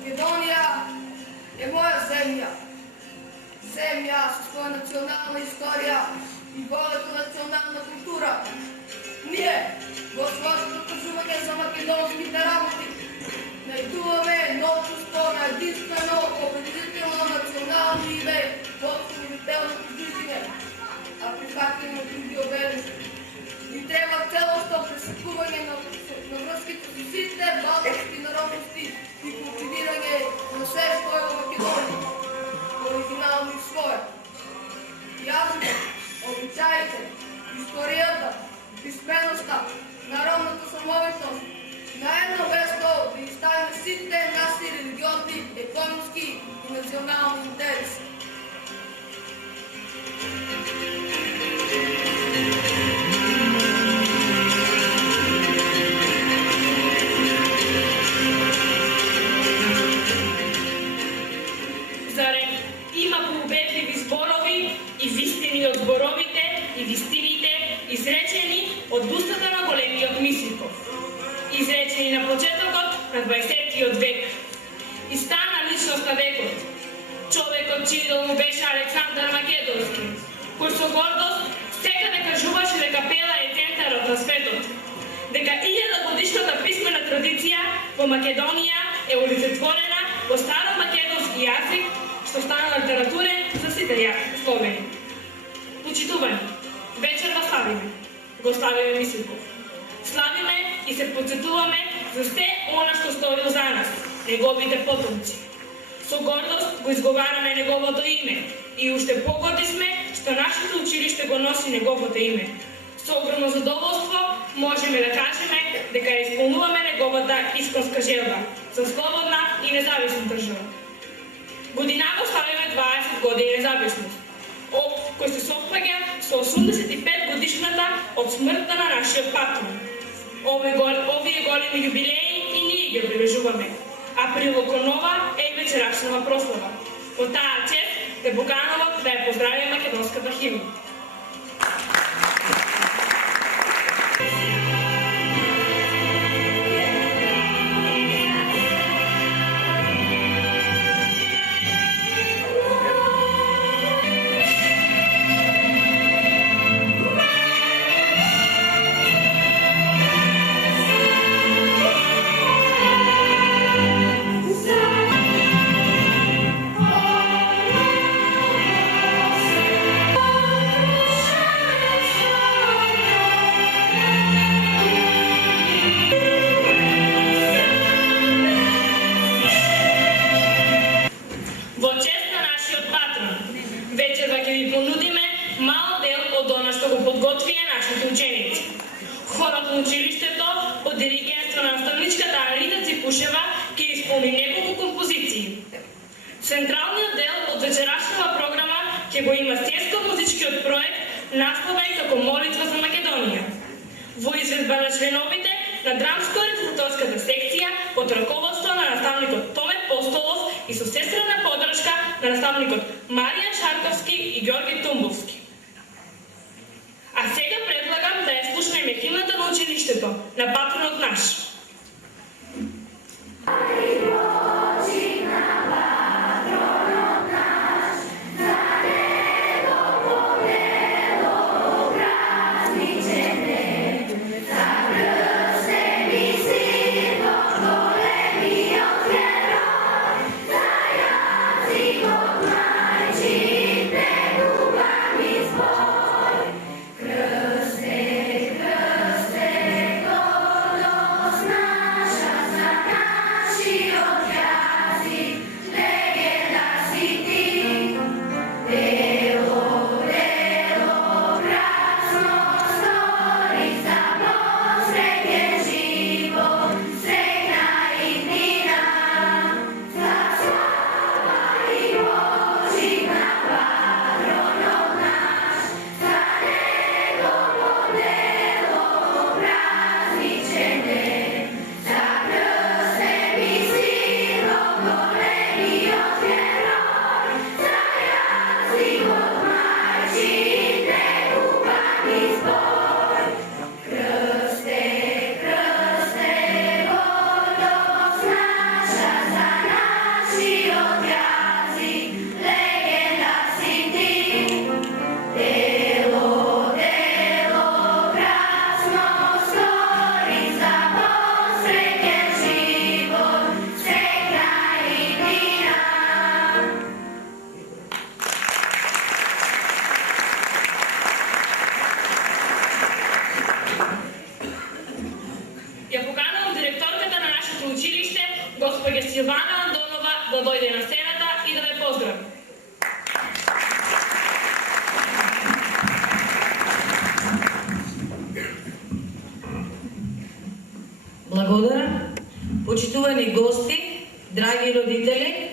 Makedonija je moja zemlja. Zemlja sa svoja nacionalna istorija i bogata nacionalna kultura. Ние, Господното казуване за македонските работи, найдуваме новчество на единствено обединително национално име, по-обединителното движение, а при факта има други обедности. Ни трябва цялостно пресекуване на връзките с всичките балкански народности и култивиране на все свое в Македония, оригинално и свое. Язика, обичаите, историята, писмеността, народната самобитност, на едно место да изставим всичките наши религиозни, икономически и национални интереси. Зарем има поубедливи зборови и вистини от зборовите и вистините, изречени от устата на големиот мисликов, изречени на почетокот на 20 век. И стана личност на векот. Човекот чиј идол му беше Александар Македонски, кој со гордост секаде кажуваше дека Пела е центарот на светот, дека 1000-годишната писмена традиција во Македонија е олицетворена во старомакедонски јазик, што стана литературен за сите словени. Почитувани, вечерва славиме, го славиме Мисликов. Славиме и се подсетуваме за сте она што сторил за нас, неговите потомци. Со гордост го изговараме неговото име и уште погорди сме што нашето училиште го носи неговото име. Со огромно задоволство можеме да кажеме дека исполнуваме неговата исконска желба за слободна и независна држава. Годинаво славиме 20 години независност, кој се совпаѓа со 85 годишната од смртта на нашиот патрон. Овие големи юбилеи и ние ги обележуваме, а Прилоконова е и вечерашнава прослава. По таа чест те поканувам да ја поздравим македонската химна. Училиштето под диригентство на наставничката Арита Ципушева ќе исполни неколку композиции. Централниот дел од вечерашната програма ќе го има сценско-музичкиот проект насловен како Молитва за Македонија. Во изведба на членовите на драмско-рецитаторската секција под раководство на наставникот Томе Постолов и со сестрена поддршка на наставникот Маријан Шарковски и Ѓорги Тумбовски. А сега предлагам да ја слушнеме химната на училиштето на патронот наш. Krste, krste, Силвана Андонова да дојде на сцената и да ве поздрави. Благодарам. Почитувани гости, драги родители,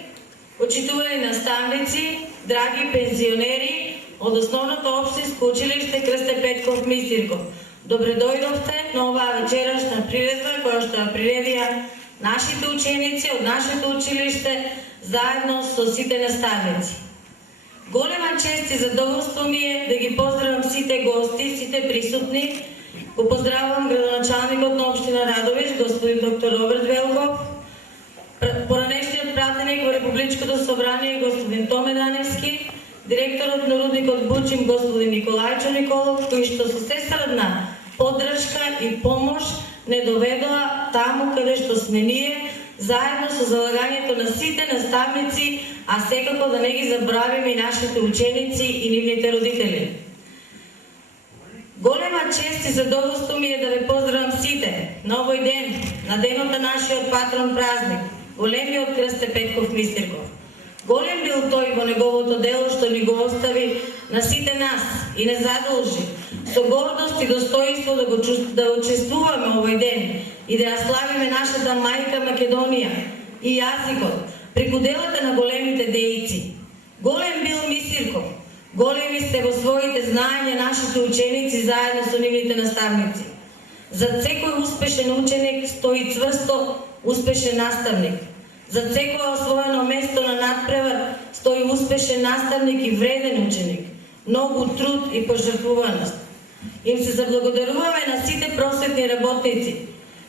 почитувани наставници, драги пензионери од Основното општинско училиште Крсте Петков Мистирков. Добре дојдовте на оваа вечерашна приредба која што ја приредија нашите ученици од нашето училиште заедно со сите наставници. Голема чест и задоволство ми е да ги поздравам сите гости, сите присутни. Го поздравувам градоначалникот на општина Радовиш, господин доктор Роберт Велков, поранешниот пратеник во Републичкото собрание, господин Томе Даневски, директорот на рудникот Бучим, господин Николајчо Николов, кои што со сестрадна поддршка и помош не доведоа таму каде што сме ние, заедно со залагањето на сите наставници, а секако да не ги забравиме и нашите ученици и нивните родители. Голема чест и задоволство ми е да ве поздравам сите на овој ден, на денот на нашиот патрон празник, големиот Крсте Петков Мистирков. Голем бил тој во неговото дело што ни го остави на сите нас и не задолжи со гордост и достоинство да го чествуваме овој ден и да ја славиме нашата мајка Македонија и јазикот преку делата на големите дејци. Голем бил Мистирков. Големи сте во своите знаења нашите ученици заедно со нивните наставници. Зад секој успешен ученик стои цврсто успешен наставник. Зад секој освоено место на надпревар стои успешен наставник и вреден ученик. Многу труд и пожртвуваност. Им се заблагодаруваме на сите просветни работници,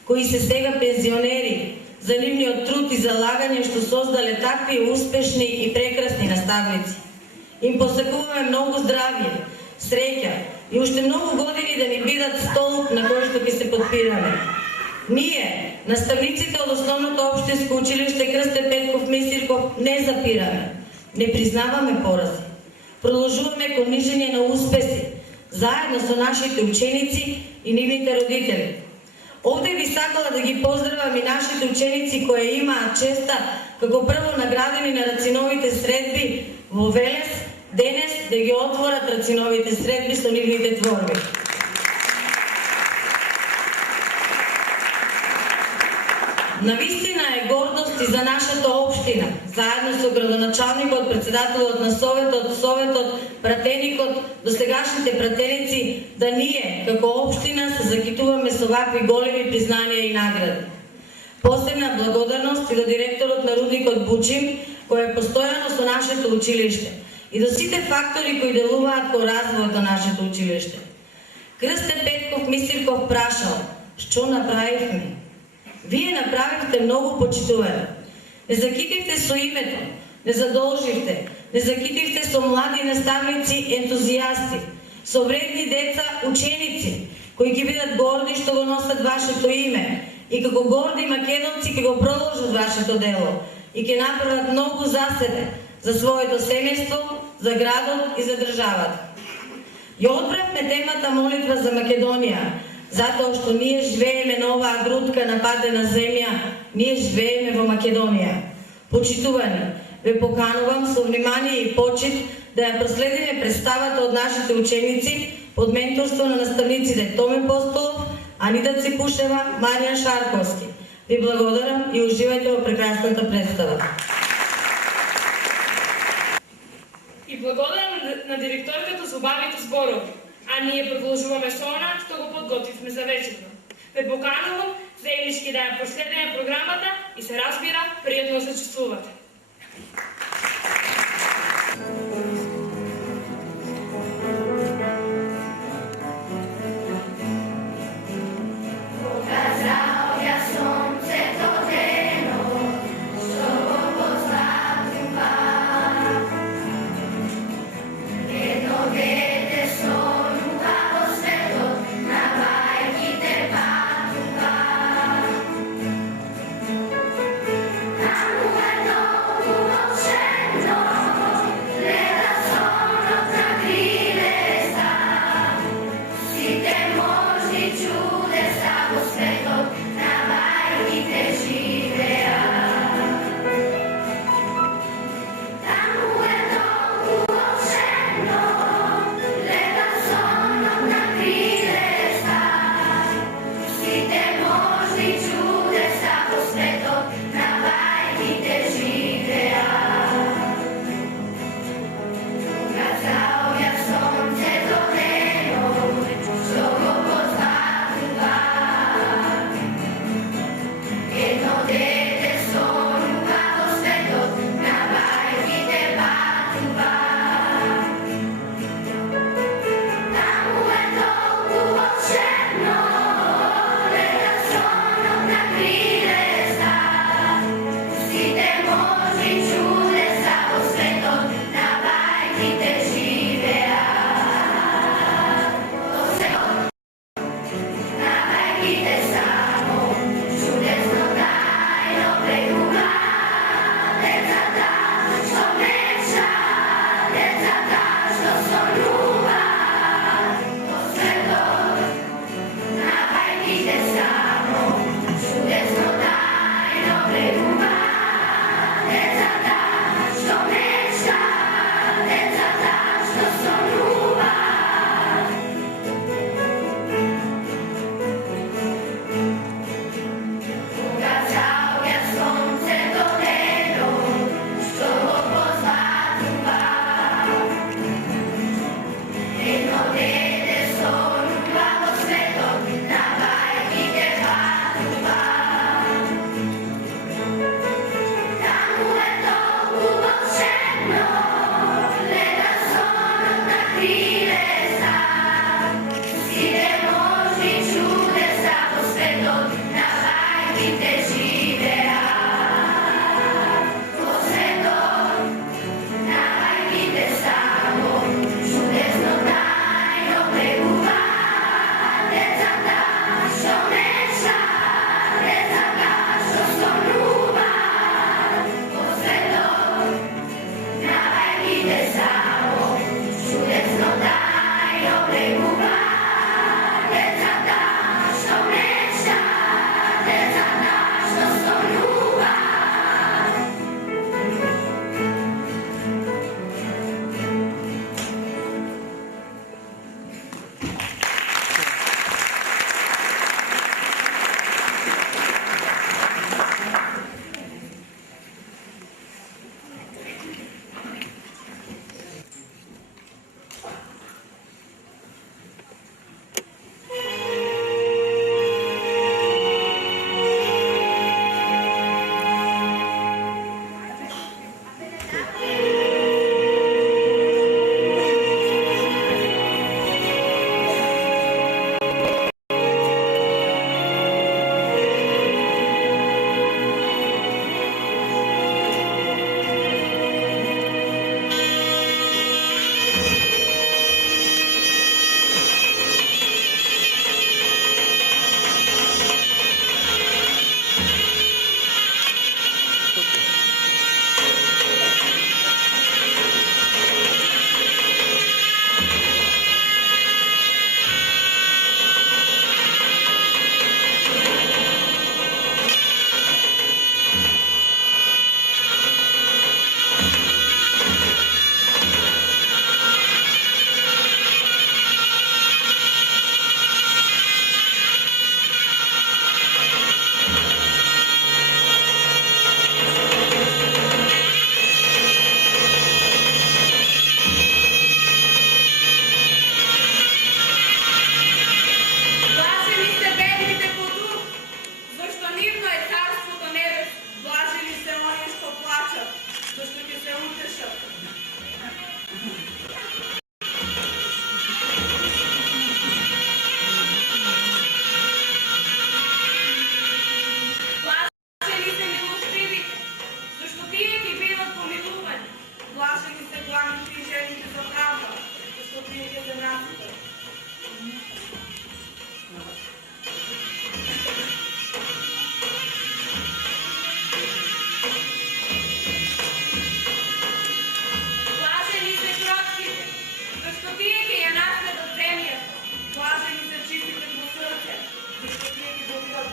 кои се сега пензионери, за нивниот труд и залагање што создале такви успешни и прекрасни наставници. Им посакуваме многу здравје, среќа и уште многу години да ни бидат столб на кој што ќе се подпираме. Ние, наставниците од Основното општинско училиште Крсте Петков Мистирков, не запираме, не признаваме порази. Продолжуваме кон нижење на успеси, заедно со нашите ученици и нивните родители. Овде би сакала да ги поздравам и нашите ученици кои имаат честа како прво наградени на рациновите средби во Велес, денес да ги отворат рациновите средби со нивните творби. Навистина е гордост и за нашата општина, заедно со градоначалникот, председателот на советот, пратеникот, досегашните пратеници, да ние, како општина, се закитуваме со вакви големи признања и награди. Посебна благодарност и до директорот на рудникот Бучим, кој е постојано со нашето училиште, и до сите фактори кои делуваат кон развојот на нашето училиште. Крсте Петков Мистирков прашал, што направивме? Вие направивте многу, почитувани. Не закитивте со името, не задолживте, не закитивте со млади наставници, ентузијасти, со вредни деца, ученици, кои ќе бидат горди што го носат вашето име и како горди македонци ќе го продолжат вашето дело и ќе направат многу за себе, за своето семејство, за градот и за државата. Ја одбравме темата молитва за Македонија, затоа што ние живееме на оваа грудка нападена земја, ние живееме во Македонија. Почитувани, ве поканувам со внимание и почит да ја проследиме представата од нашите ученици под менторство на наставниците Томе Постолов, Анита Ципушева, Маријан Шарковски. Ви благодарам и уживајте во прекрасната представа. И благодарам на директорката за убавите зборови. А ние продолжуваме со она што го подготвивме за вечерно. Ве поканувам заеднички да ја проследиме програмата и се разбира, пријатно се чувствувате. Amo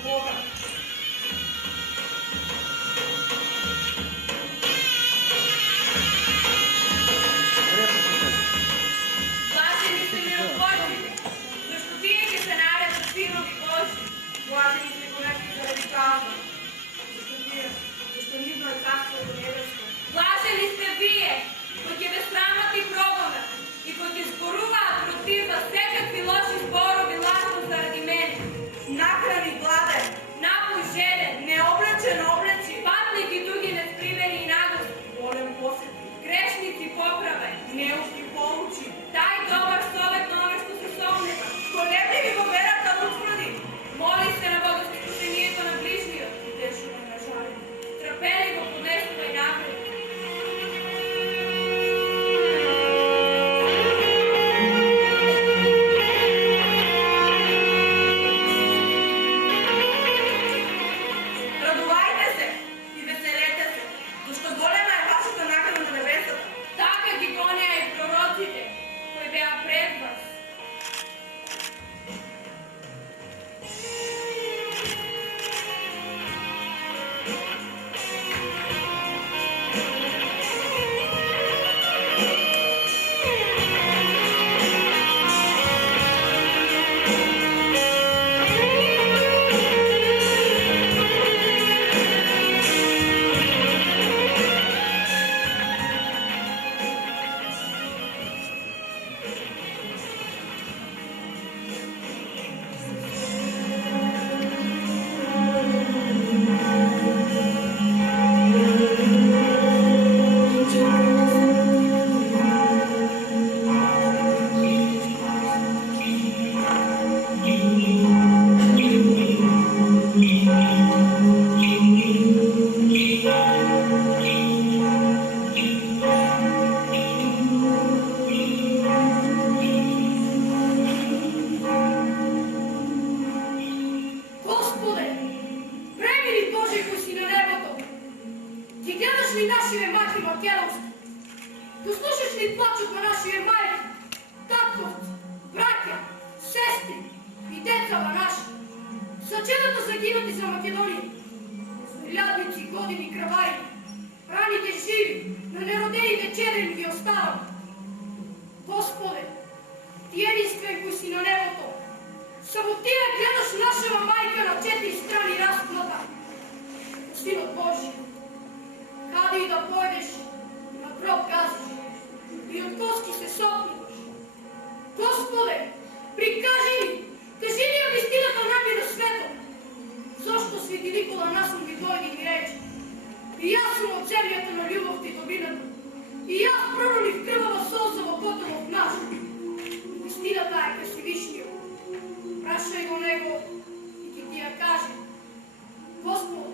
Бога. Блажени сте миротворците, защото тие ќе се нарекат синови Божи. Блажени сте големи заради каза, защо нивно е царството небеско. Блажени сте вие, кои ќе ве срамат и прогонат, и кои ќе зборуваат против вас секакви лоши зборови ласно заради мене. Нахрани гладен, Напој жеден, необлечен облечи, патник и други неспримени и наглости, болен посети, грешници поправе. неуки получи. Дай добар совет на ове што се сомнева. Колебливи во верата утврди, Моли се на богоспасението на ближниот. утешува на жален. Трпеливо поднесувај награди. Радувайте се и веселете се, зашто голема е вашата награда на небесата. Така ги гонеа и пророците, кои беа пред вас. Господе, премили Божи кои си на небото, ти гледаш ли нашите майки македонски? Да слушаш ли плачот на нашите майки, татковци, братя, сестри и деца на наши? За чедата загинати за Македония, за хилядници години кръвари, раните живи, на неродените черни ги остават. Господе, ти единствен кои си на небото, само ти я гледаш нашава майка на 4 страни разплата. Синот Божи, каде и да пойдеш, на гроб газиш и от коски се сопнеш. Господе, прикажи ни, кажи ни ја вистината нами на светот. Зошто свети Никола Насум ми дојде и ми рече, и јас сум од земјата на љубовта и добрината, и јас пролив крвава солза во потомот наш. Вистината е кај Всевишниот. Прашај го него и ти ја каже. Господ,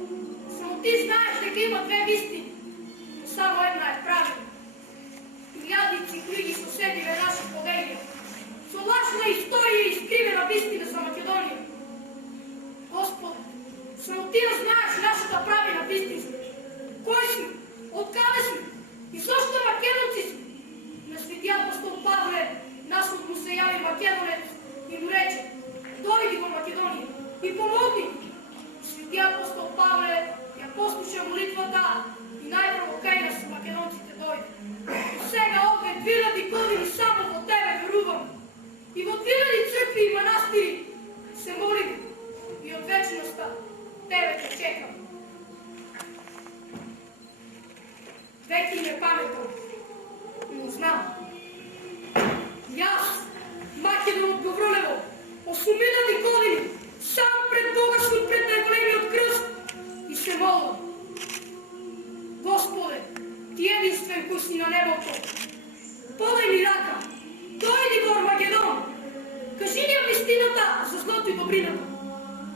само ти знаеш дека има две вистини, но само една е правилна. Илјадници други соседиве наши колеги, со лажна историја и искривена вистина за Македонија. Господ, само ти ја знаеш нашата правилна вистина. Кој сме? Откаде сме? И зошто македонци сме? На свети апостол Павле, наслов му се јави македонец и му рече: дојди во Македонија и помогни. Свети апостол Павле ја послуша молитвата и најпрво кај нас македонците дојде. Сега овде 2000 години само во тебе верувам. И во 2000 цркви и манастири се молим и од вечноста тебе те чекам. Веки ме паметам, но знам. Јас, Македон од Гавролево, 8000 години, сам пред Бога сум пред најголемиот крст и се молам. Господе, ти единствен кој си на небото, подај ми рака, дојди во Армагедон, кажи ни ја вистината за злото и добрината,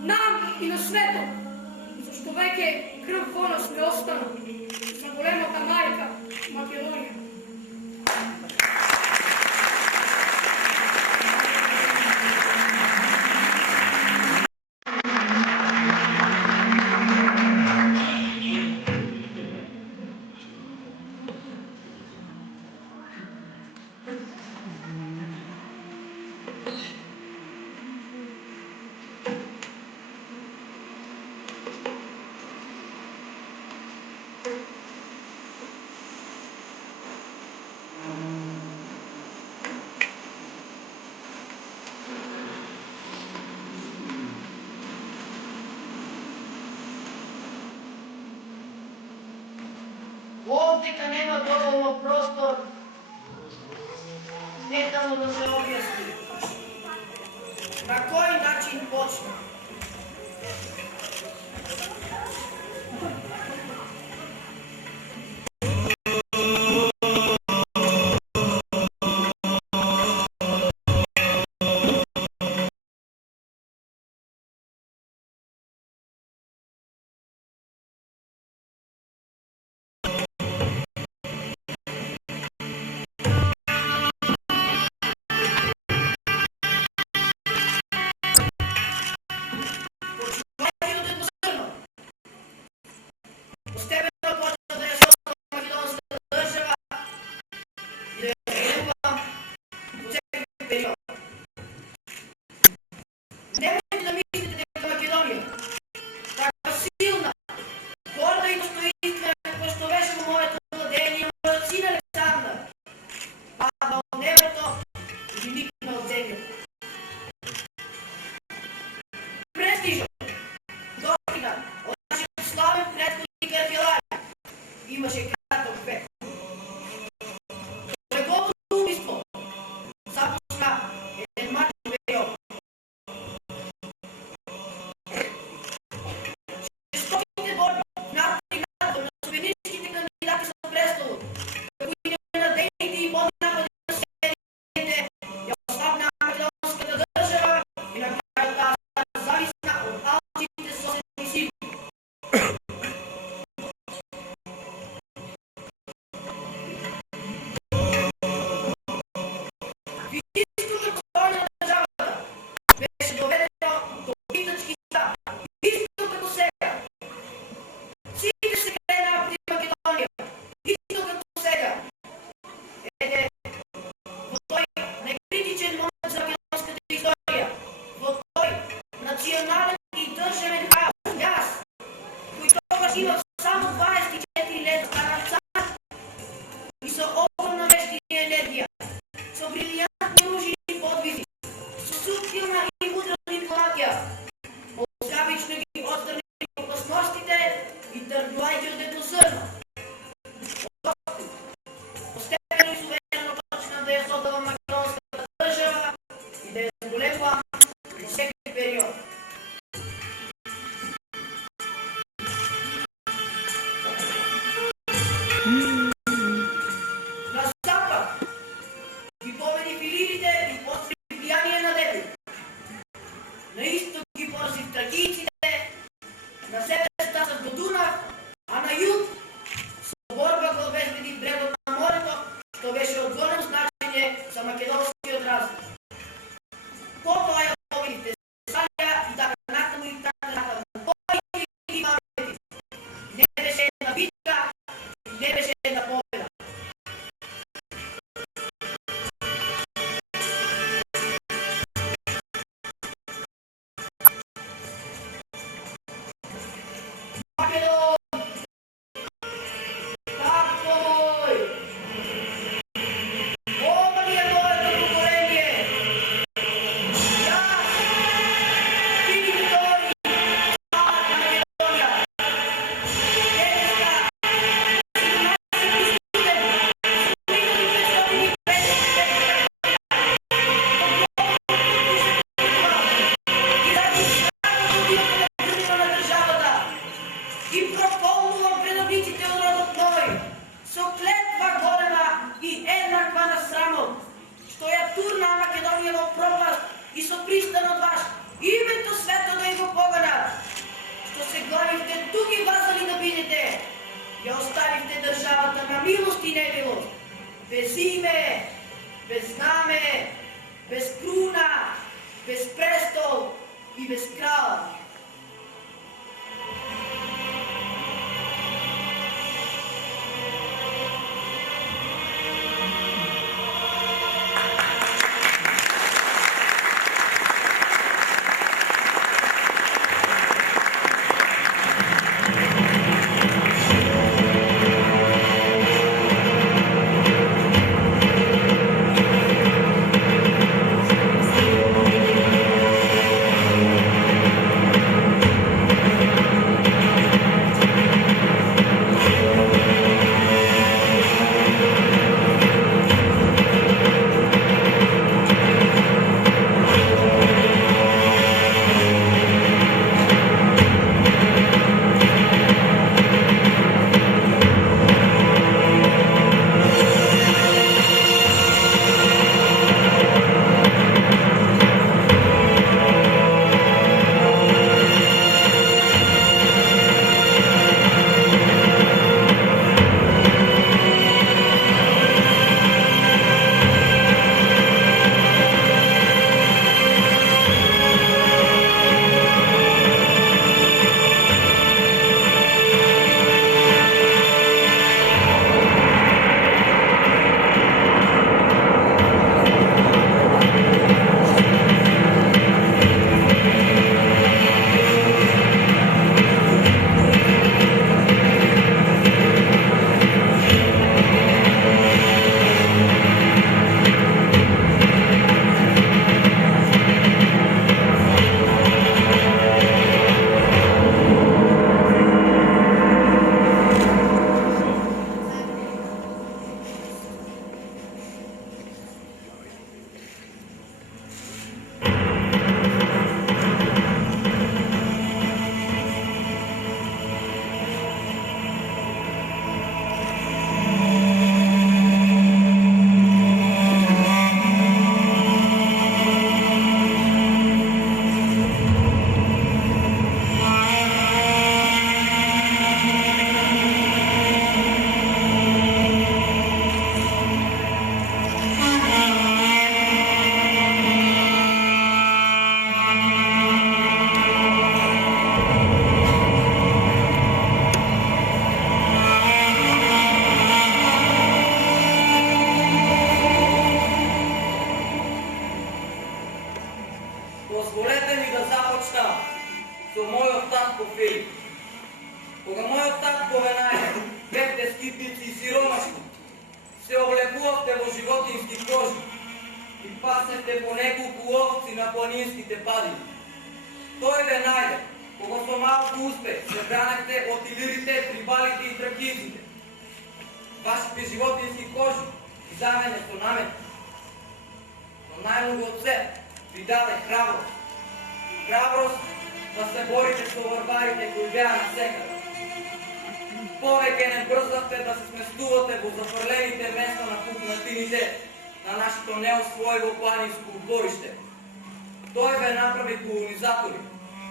нам и на светот, зашто веќе крв во нас не остана, за големата мајка Македонија. дека нема доволно простор детално да се објасни на кој начин почна. Имаше краток век. Неговото убийство започна един мачен период. Жестоките борби напред и надолу на социалистическите кандидати за престол, како и ненадејните и поднапади на съседите, ја ослабна македонската држава и на крајот таа зависна од алчите соседни сили. Национален и државен хаос, кој тогаш имал само 24 лет стара цар и со огромна вештина и енергија, со брилијантни оружјени подвизи, со супилна и мудра дипломатија, оздравично ги отстрани опасностите и тргувајќи од едно зрно. Постепено и суверено почна да ја создава македонската држава и да ја зголемува во секој период. На запад ги победи филирите и постигна влијание на Депи. На исток ги порази тракийците, на север стасат до Дунав, а на југ со борба го обезбеди брегот на морето, што беше од голем значење за македонскиот развој. Потоа ја победи Тесалија и така натаму и така натаму. Тој ги памети. Не беше една битка, не беше една победа. Македон! Какој? Ова ни е моето поколение. Јас, Филип Втори, цар на Македонија. Денеска, 17 студент, и прополнувам предобниците од родот мој, со клетва голема и еднаква на срамот, што ја турна Македонија во пропаст и со пристанот ваш, името свето да го поганат, што се главивте туки вазали да бидете, ја оставивте државата на милост и немилост, без име, без знаме, без круна, без престол и без крал. со мојот татко Филип. Кога мојот татко ве најде, бевте скитници и сиромашни, се облекувавте во животински кожи и пасевте по неколку овци на планинските падини. Тој ве најде, кога со малку успех се браневте од илирите, трибалите и тракизите. Вашите животински кожи ги замене со намет. Но најмногу од се ви даде храброст. Храброст да се борите со варварите кои беа насекаде. Повеќе не брзавте да се сместувате во зафрлените места на пукнатините на нашето неосвоиво планинско уборище. Тој ве направи колонизатори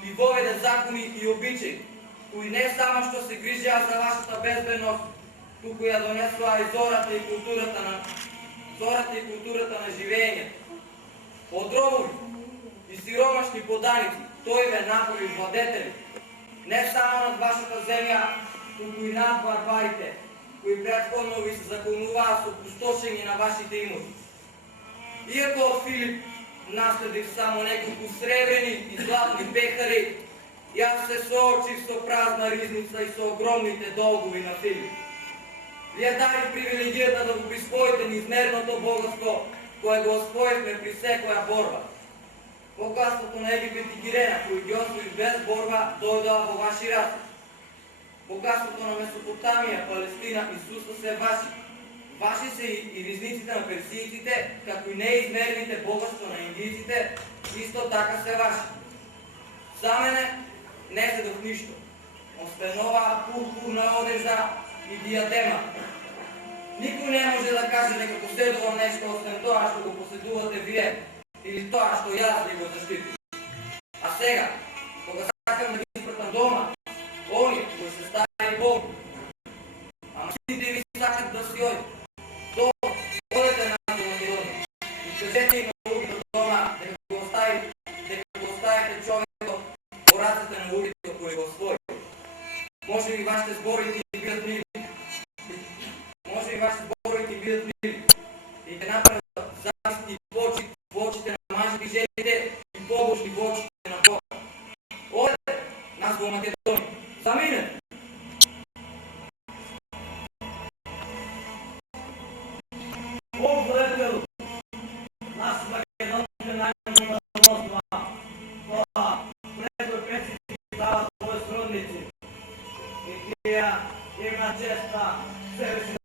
и воведе закони и обичаи, кои не само што се грижеа за вашата безбедност, туку ја донесоа и зората и културата на живење. Од робови и сиромашни поданици, тој ве направи владетели, не само над вашата земја, туку и над варварите, кои претходно ви се законуваа со пустошење на вашите имоти. Иако од Филип наследив само неколку сребрени и златни пехари, јас се соочив со празна ризница и со огромните долгови на Филип. Вие даде привилегијата да го приспоите неизмерното богатство, кое го освоивме при секоја борба. Богатството на Египет и Кирена, кои ги освои без борба, дојдоа во ваши раце. Богатството на Месопотамија, Палестина и Суса се ваши. Ваши се и ризниците на персијците, како и неизмерните богатства на индијците, исто така се ваши. За мене не седов ништо, освен оваа пурпурна одежда и диадема. Никој не може да каже дека поседувам нешто освен тоа што го поседувате вие, или тоа што јас ви го заштитим. А сега, кога сакам да ги испратам дома, они кои се стари болни, ама сите ви сакат да си одите. Одете на Македонија и кажете им на луѓето дома дека го оставите човекот во рацете на луѓето кои го освои. Може би вашите збори ќе бидат мили. И ќе направат зависти почит во очите на мажите и жените и побошни во очите на Бога. Одете нас во Македонија. Заминете! Повредел нас Македонија најмногу односно тоа предој песници дават своји сродници и тие има честа себе си